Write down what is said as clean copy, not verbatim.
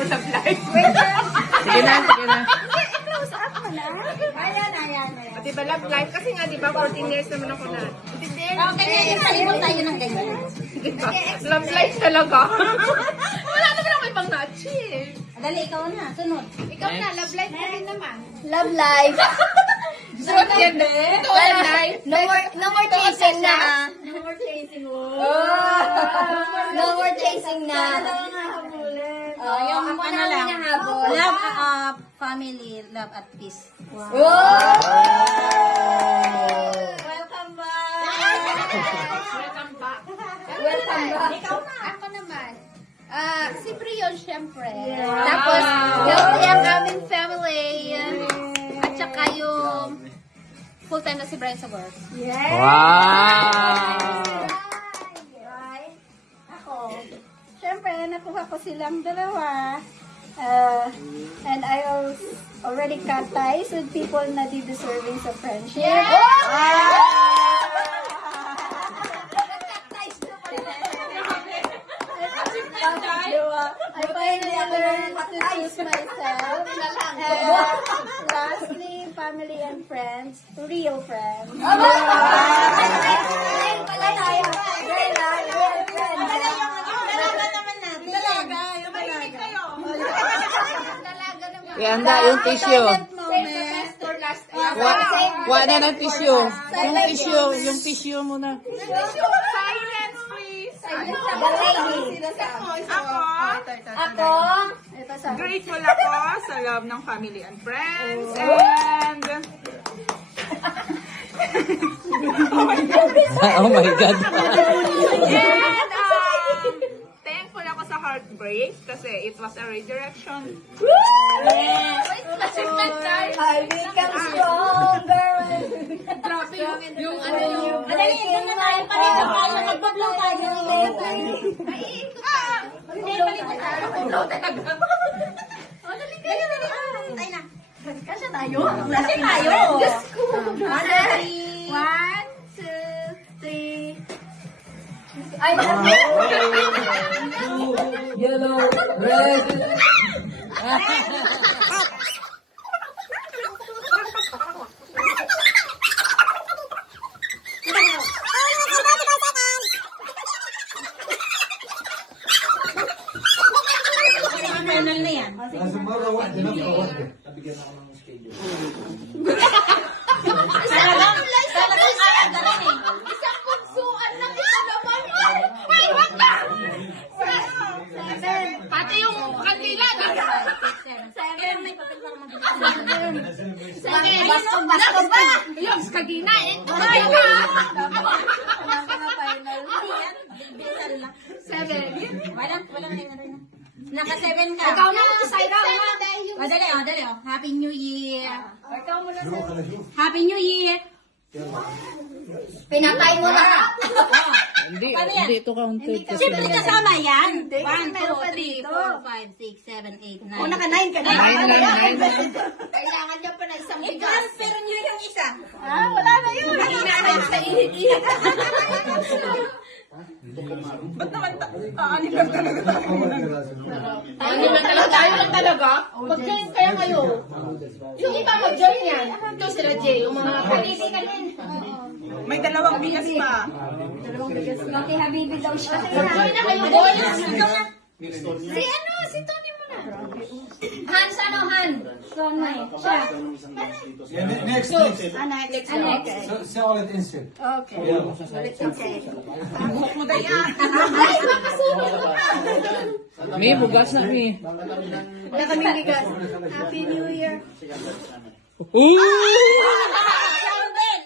for love life. Sige na, sige na. I-close up mo na. Ayan. Pati ba love life? Kasi nga, di ba, 14 years naman ako na. Okay, yung talibot tayo ng ganyan. Di ba? Love life talaga. Wala naman ako ibang na-achieve. Dali, ikaw na. Sunod. Ikaw na, love life na rin naman. Love life. So, yan din. Ito, love life. No more chasing na. No more chasing. No more chasing na. Yung ano lang. Love, family, love at peace. Wow. Welcome back. Welcome back. Welcome back. Ikaw na. Ako naman. Siyempre yun, syempre. Tapos, yung aming family. At saka yung full-time na si Brian sa work. Wow! Right? Ako. Siyempre, nakuha ko silang dalawa. And I already cut ties with people na di deserving sa friendship. I finally learned to choose myself. Lastly, family and friends, real friends. Ihanda yung tissue. Kuha na ng tissue. Yung tissue muna. Silence, please. Ako, Grateful ako sa love ng family and friends. And Oh my God. And thankful ako sa heartbreak kasi it was a redirection. I become stronger. Grabe yung ano yung Breaking my heart. Magpablaw tayo. Hindi, balikan tayo. Upload talaga. O, dali kayo. Ay na. Kasi tayo. Diyos ko. 1, 2, 3. Ay, Yellow, red. Channel na yan. Isang kunsuan lang ito naman. Wait, wag na! Pati yung kandila. Basto ba? Yung kagina eh. Naka-7 ka. Ikaw na, side out na. Dali. Happy New Year. Happy New Year. Pinatay mo na. Hindi ito counted kasi. Siyempre kasama yan. 1, 2, 3, 4, 5, 6, 7, 8, 9. O, naka-9 ka na. Kailangan niya pa na isang bigas. I-transfer nyo yung isa. Wala na yun. Hinahanap sa init-init. Ba't naman aanim lang talaga tayo? Aanim lang talaga tayo lang talaga? Mag-join kaya kayo. Yung iba mag-join yan. Ito sila Jay, yung mga kanisi ka din. May dalawang bigas pa. Mati Habibi daw siya. Mag-join na kayo, boys. Si Tony mo na. Han, Han? Siya. Next. Say all it instant. Buhok mo daya. Ay, makasunod ko pa. May bugas na may. Wala kaming bigas. Happy New Year. Ooh! Siyam din.